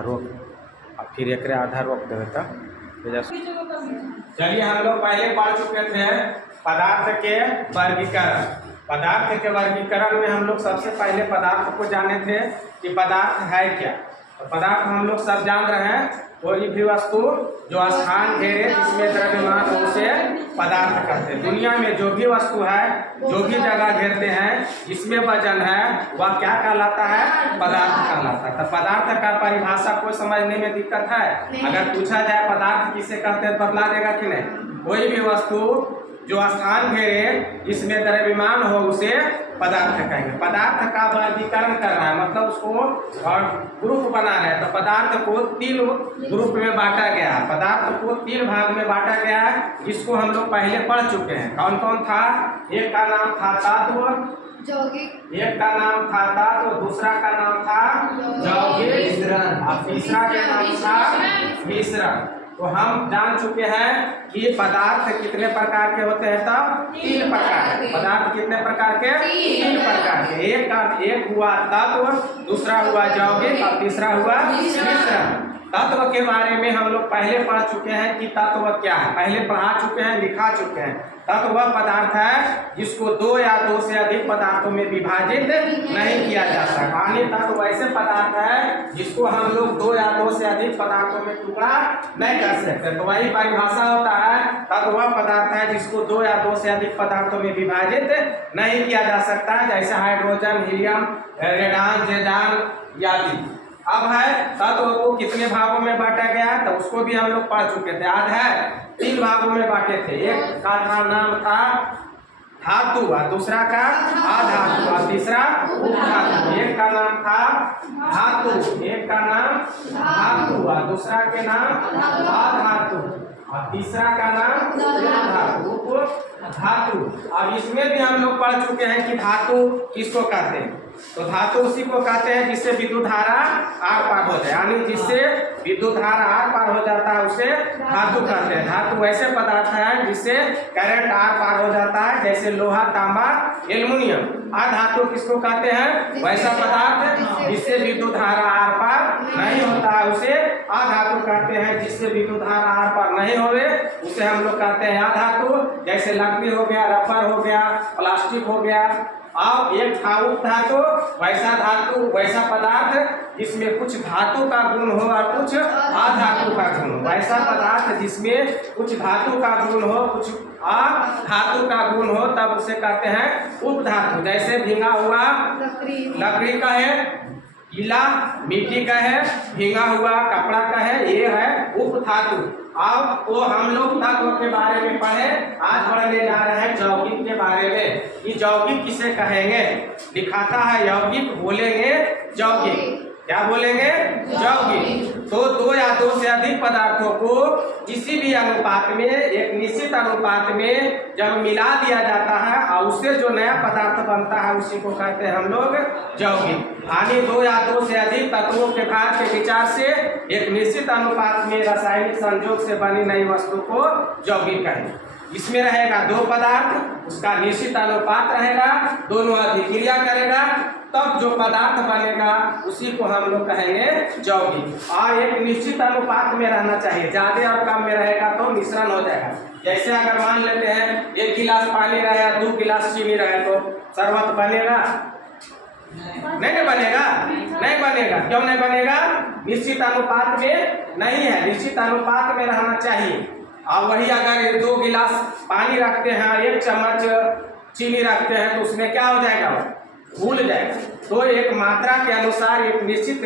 रोक अब फिर एक आधा रोक देवे तो चलिए हम लोग पहले पढ़ चुके थे पदार्थ के वर्गीकरण। पदार्थ के वर्गीकरण में हम लोग सबसे पहले पदार्थ को जाने थे कि पदार्थ है क्या। तो पदार्थ हम लोग सब जान रहे हैं, कोई भी वस्तु जो स्थान घेरे जिसमें द्रव्यमान हो उसे पदार्थ कहते हैं। दुनिया में जो भी वस्तु है, जो भी जगह घेरते हैं, जिसमें वजन है, वह क्या कहलाता है? पदार्थ कहलाता है। तो पदार्थ का परिभाषा को समझने में दिक्कत है? अगर पूछा जाए पदार्थ किसे कहते हैं, बतला देगा कि नहीं? कोई भी वस्तु जो स्थान घेरे जिसमें द्रव्यमान हो उसे पदार्थ कहेंगे। पदार्थ का वर्गीकरण कर रहा है, मतलब उसको और ग्रुप बना रहे हैं। तो पदार्थ को 3 ग्रुप में बांटा गया है। पदार्थ को 3 भाग में बांटा गया है, जिसको हम लोग पहले पढ़ चुके हैं। कौन कौन था? एक का नाम था धातु, एक का नाम था धातु, दूसरा का नाम था यौगिक और तीसरा का नाम था मिश्रण। तो हम जान चुके हैं कि पदार्थ कितने प्रकार के होते हैं? तब 3 प्रकार के। पदार्थ कितने प्रकार के? 3 प्रकार के। एक हुआ तत्व, दूसरा हुआ यौगिक और तीसरा हुआ मिश्रण। तत्व के बारे में हम लोग पहले पढ़ चुके हैं कि तत्व क्या है, पहले पढ़ा चुके हैं, लिखा चुके हैं। तत्व वह पदार्थ है जिसको 2 या 2 से अधिक पदार्थों में विभाजित नहीं किया जा सकता। अन्य तत्व ऐसे पदार्थ है जिसको हम लोग 2 या 2 से अधिक पदार्थों में टुकड़ा नहीं कर सकते। तो वही परिभाषा होता है, तत्व वह पदार्थ है जिसको 2 या 2 से अधिक पदार्थों में विभाजित नहीं किया जा सकता, जैसे हाइड्रोजन, हीलियम, रेडान, जेडान आदि। अब है तत्व को कितने भागों में बांटा गया, तो उसको भी हम लोग पढ़ चुके थे। आज है 3 भागों में बांटे थे। एक का नाम था धातु और दूसरा का अधातु और तीसरा उपधातु। एक का नाम था धातु, एक का नाम धातु और दूसरा के नाम अधातु और तीसरा का नाम धातु। अब इसमें भी हम लोग पढ़ चुके हैं कि धातु किसको कहते हैं। तो धातु उसी को कहते हैं जिससे विद्युत धारा आर पार हो जाए, यानी जिससे विद्युत धारा आर पार हो जाता है उसे धातु कहते हैं। धातु ऐसे पदार्थ है जिससे करंट आर पार हो जाता है, जैसे लोहा, तांबा, एल्युमिनियम। अधातु किसको कहते हैं? वैसा पदार्थ जिससे विद्युत धारा आर पार नहीं होता है उसे अधातु कहते हैं। जिससे विद्युत धारा आर पार नहीं होवे उसे हम लोग कहते हैं अधातु। जैसे लकड़ी हो गया, रबर हो गया, प्लास्टिक हो गया। अब एक था उपधातु, वैसा धातु वैसा पदार्थ जिसमें कुछ धातु का गुण हो और कुछ अधातु का गुण हो। वैसा पदार्थ जिसमें कुछ धातु का गुण हो, कुछ अधातु का गुण हो, तब उसे कहते हैं उपधातु। जैसे भींगा हुआ लकड़ी का है, गीला मिट्टी का है, भींगा हुआ कपड़ा का है, ये है उपधातु। अब वो हम लोग तत्व के बारे में पढ़े, आज पढ़ने जा रहे हैं यौगिक के बारे में कि यौगिक किसे कहेंगे। लिखाता है यौगिक, बोलेंगे यौगिक। क्या बोलेंगे? यौगिक। तो 2 या 2 से अधिक पदार्थों को किसी भी अनुपात में, एक निश्चित अनुपात में जब मिला दिया जाता है और उससे जो नया पदार्थ बनता है उसी को कहते हैं हम लोग यौगिक। यानी 2 या 2 से अधिक तत्वों के भार के विचार से एक निश्चित अनुपात में रासायनिक संयोग से बनी नई वस्तु को यौगिक कहेंगे। इसमें रहेगा 2 पदार्थ, उसका निश्चित अनुपात रहेगा, दोनों अभिक्रिया करेगा, तब जो पदार्थ बनेगा उसी को हम लोग कहेंगे यौगिक। और एक निश्चित अनुपात में रहना चाहिए, ज्यादा और कम में रहेगा तो मिश्रण हो जाएगा। जैसे अगर मान लेते हैं 1 गिलास पानी रहे, 2 गिलास चीनी रहे, तो शरबत बनेगा? नहीं बनेगा, नहीं बनेगा। क्यों नहीं बनेगा? निश्चित अनुपात में नहीं है, निश्चित अनुपात में रहना चाहिए। और वही अगर 2 गिलास पानी रखते हैं, 1 चम्मच चीनी रखते हैं, तो उसमें क्या हो जाएगा? भूल जाएगा। तो एक मात्रा के अनुसार एक निश्चित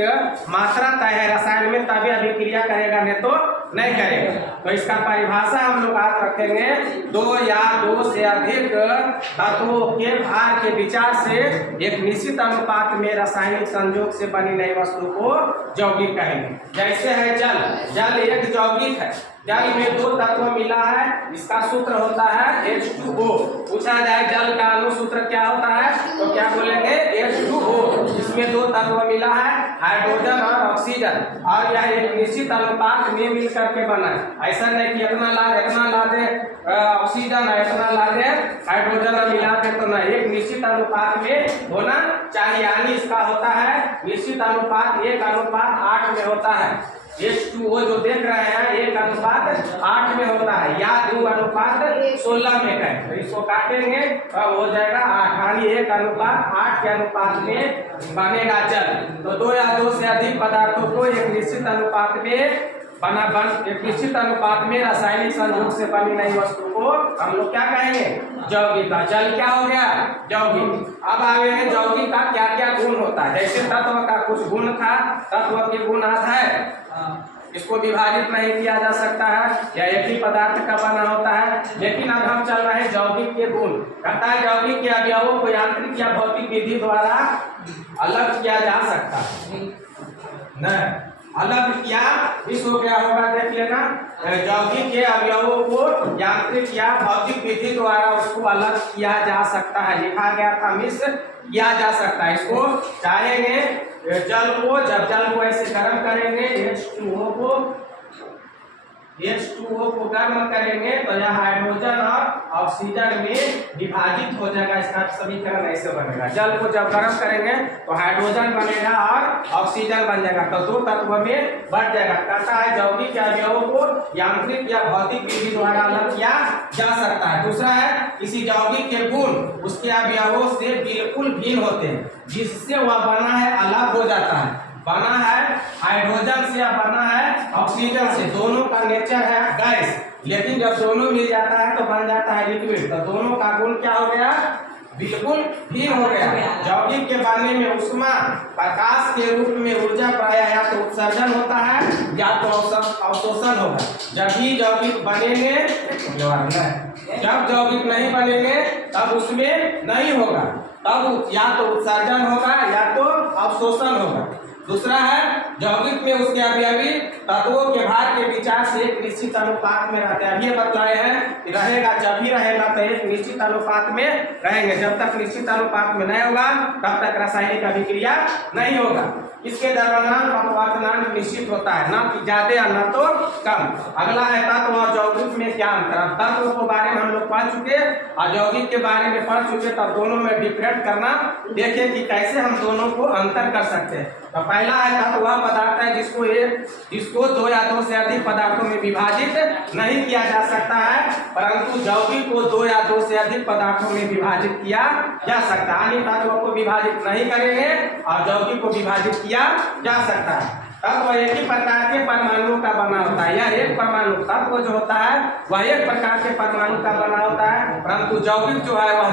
मात्रा तय है रसायन में, तभी अभिक्रिया करेगा, नहीं तो नहीं करेगा। तो इसका परिभाषा हम लोग आज रखेंगे, 2 या 2 से अधिक तत्वों के भार के विचार से एक निश्चित अनुपात में रासायनिक संयोग से बनी नई वस्तु को यौगिक कहेंगे। जैसे है जल, जल एक यौगिक है। जल में 2 तत्व मिला है, इसका सूत्र होता है H2O। पूछा जाए जल का अणु सूत्र क्या होता है, तो क्या बोलेंगे? H2O। दो, इसमें दो तत्व मिला है, हाइड्रोजन और ऑक्सीजन, और यह एक निश्चित अनुपात में मिल करके बना है। ऐसा नहीं कि इतना ला दे ऑक्सीजन है, इतना ला दे हाइड्रोजन मिला दे, तो नहीं, एक निश्चित अनुपात में होना चाहिए। यानी इसका होता है निश्चित अनुपात 1:8 में होता है। H2O जो देख रहे हैं 1:8 में होता है, या 2:16 में है, तो इसको काटेंगे अब हो जाएगा 8, यानी 1:8 के अनुपात में बनेगा जल। तो दो या दो से अधिक पदार्थों को एक निश्चित अनुपात में एक निश्चित अनुपात में रासायनिक संयोग से बनी नई वस्तु को हम लोग क्या कहेंगे? यौगिक। जल क्या हो गया? यौगिक। अब आगे है यौगिक का क्या क्या गुण होता है। जैसे तत्व का कुछ गुण था, तत्व के गुण आता है, इसको विभाजित नहीं किया जा सकता है, या एक ही पदार्थ का बना होता है। लेकिन अब हम चल रहे हैं यौगिक के गुण। कहता है यौगिक के अवयवों को यांत्रिक या भौतिक विधि द्वारा अलग किया जा सकता है। नहीं, अलग किया इसको क्या होगा देख लेना। यौगिक के अवयवों को यांत्रिक या भौतिक विधि द्वारा उसको अलग किया जा सकता है। लिखा गया था मिस किया जा सकता है। इसको चाहेंगे जल को, जब जल को ऐसे गर्म करेंगे H2O को गर्म करेंगे तो यह हाइड्रोजन और ऑक्सीजन में विभाजित हो जाएगा। इसका समीकरण ऐसे बनेगा, जल को जब गर्म करेंगे तो हाइड्रोजन बनेगा और ऑक्सीजन बन जाएगा, तो दो तत्व में बढ़ जाएगा। कहता है यौगिक के अवयवों को यांत्रिक या भौतिक विधि द्वारा अलग किया जा सकता है। दूसरा है किसी यौगिक के गुण उसके अवयवों से बिल्कुल भिन्न होते हैं, जिससे वह बना है अलग हो जाता है। बना है हाइड्रोजन से या बना है ऑक्सीजन से, दोनों का नेचर है गैस, लेकिन जब दोनों मिल जाता है तो बन जाता है लिक्विड। तो दोनों का गुण क्या हो गया? बिल्कुल भिन्न हो गया। यौगिक के बनने में उष्मा प्रकाश के रूप में ऊर्जा प्रायः या तो उत्सर्जन होता है या तो अवशोषण होगा। जब भी यौगिक बनेंगे, जब यौगिक नहीं बनेंगे तब उसमें नहीं होगा, तब या तो उत्सर्जन होगा या तो अवशोषण होगा। दूसरा है यौगिक में उसके अवयवी तत्वों के भार के विचार से एक निश्चित अनुपात में रहते हैं। अभी बतलाए हैं रहेगा, जब भी रहेगा तो एक निश्चित अनुपात में रहेंगे। जब तक निश्चित अनुपात में नहीं होगा तब तक रासायनिक अभिक्रिया नहीं होगा। इसके द्रव्यमान अपवर्तनांक निश्चित होता है, ना कि ज्यादा और ना तो कम। अगला है तत्व और यौगिक में क्या अंतर। तत्व के बारे में हम लोग पढ़ चुके और यौगिक के बारे में पढ़ चुके, तब दोनों में डिफरेंट करना देखे कि कैसे हम दोनों को अंतर कर सकते हैं। तो पहला है तत्व वह पदार्थ है जिसको दो या दो से अधिक पदार्थों में विभाजित नहीं किया जा सकता है, परंतु यौगिक को दो या दो से अधिक पदार्थों में विभाजित किया जा सकता है। अन्य तत्वों को विभाजित नहीं करेंगे और यौगिक को विभाजित किया जा सकता है। तत्व एक ही प्रकार के परमाणुओं का बना होता है। यह एक परमाणु तत्व जो होता है वह एक प्रकार के परमाणु का बना होता है, परंतु यौगिक जो है वह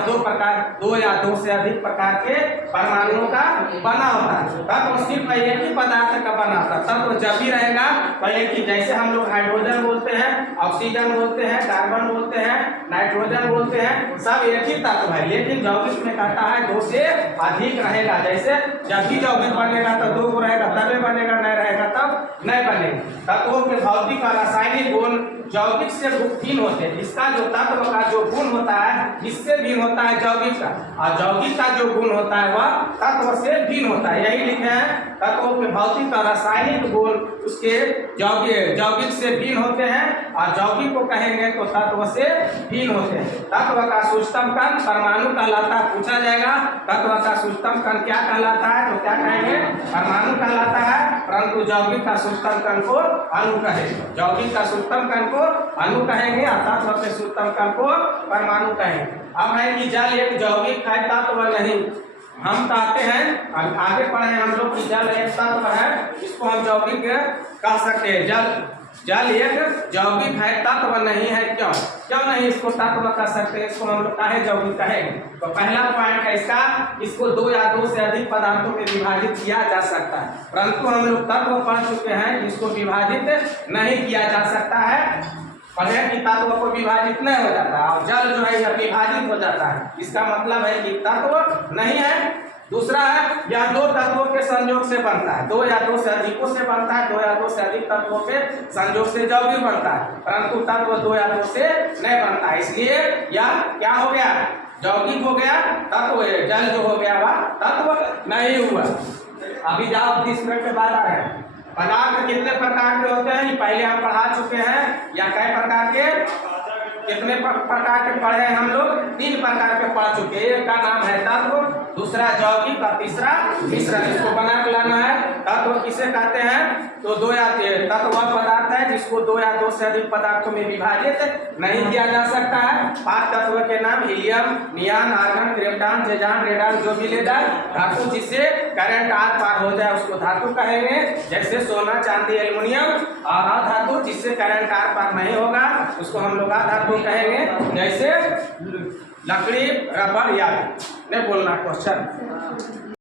दो या दो से अधिक प्रकार के परमाणुओं का बना होता है। तत्व सिर्फ एक ही पदार्थ का बना होता है। तत्व जब भी रहेगा तो एक ही, जैसे हम लोग हाइड्रोजन बोलते हैं, ऑक्सीजन बोलते हैं, कार्बन बोलते हैं, नाइट्रोजन बोलते हैं, सब एक ही तत्व है। लेकिन यौगिक में कहता है दो से अधिक रहेगा। जैसे जब भी यौगिक बनेगा तो दो को रहेगा, तभी बनेगा, नहीं रहेगा तब नहीं बनेगा। तत्वों के भौतिक और रासायनिक गुण यौगिक से भिन्न होते हैं। इसका जो तत्व का जो गुण होता है इससे भिन्न होता है यौगिक का, और यौगिक का जो गुण होता है वह तत्व से भिन्न होता है। यही लिखे हैं तत्वों के भौतिक और रासायनिक गुण उसके यौगिक से भिन्न होते हैं, और यौगिक को कहेंगे तो तत्व से भिन्न होते हैं। तत्व का सूक्ष्मतम कण परमाणु कहलाता है। पूछा जाएगा तत्व का सूक्ष्मतम कण क्या कहलाता है, तो क्या कहेंगे? परमाणु कहलाता है, परंतु यौगिक का सूक्ष्मतम कण को अणु कहेंगे। यौगिक का सूक्ष्मतम कण को अणु कहेंगे और तत्व के सूक्ष्मतम कण को परमाणु कहेंगे। अब है कि जल एक यौगिक है, तत्व नहीं। हम कहते हैं, आगे पढ़े हम लोग कि जल एक तत्व है, इसको हम यौगिक कह सकते हैं। जल एक यौगिक है, तत्व नहीं है। क्यों नहीं इसको तत्व कह सकते हैं? इसको हम लोग काहे यौगिक कहेंगे? तो पहला पॉइंट है इसका, इसको दो या दो से अधिक पदार्थों में विभाजित किया जा सकता है, परंतु हम लोग तत्व पढ़ चुके हैं जिसको विभाजित नहीं किया जा सकता है। पढ़े कि तत्व को विभाजित नहीं हो जाता, और जल जो है यह विभाजित हो जाता है। इसका मतलब है कि तत्व नहीं है। दूसरा है यह दो तत्वों के संयोग से बनता है, दो या दो से अधिकों से बनता है, दो या दो से अधिक तत्वों के संयोग से यौगिक बनता है, परंतु तत्व दो या दो से नहीं बनता है। इसलिए यह क्या हो गया? यौगिक हो गया तत्व है, जल जो हो गया वह तत्व नहीं हुआ। अभी जाओ 30 मिनट के बाद आ रहे हैं। पदार्थ कितने प्रकार के होते हैं पहले हम पढ़ा चुके हैं, या कई प्रकार के, कितने प्रकार के पढ़े हैं हम लोग? 3 प्रकार के पढ़ चुके हैं। एक का नाम है तत्व, दूसरा यौगिक और तीसरा मिश्रण। इसको बना के लाना है। तत्व किसे कहते हैं? तो 2 या तत्व वह पदार्थ है जिसको 2 या 2 से अधिक पदार्थों में विभाजित नहीं किया जा सकता है। 5 तत्व के नाम हीलियम, नियान, आर्गन, क्रिप्टॉन, जेजान, रेडान, जो भी लेदा। धातु जिससे करंट आर पार हो जाए उसको धातु कहेंगे, जैसे सोना, चांदी, एल्युमिनियम। और अधातु जिससे करंट आर पार नहीं होगा उसको हम लोग अधातु कहेंगे, जैसे लकड़ी, रबर। या नहीं बोलना क्वेश्चन।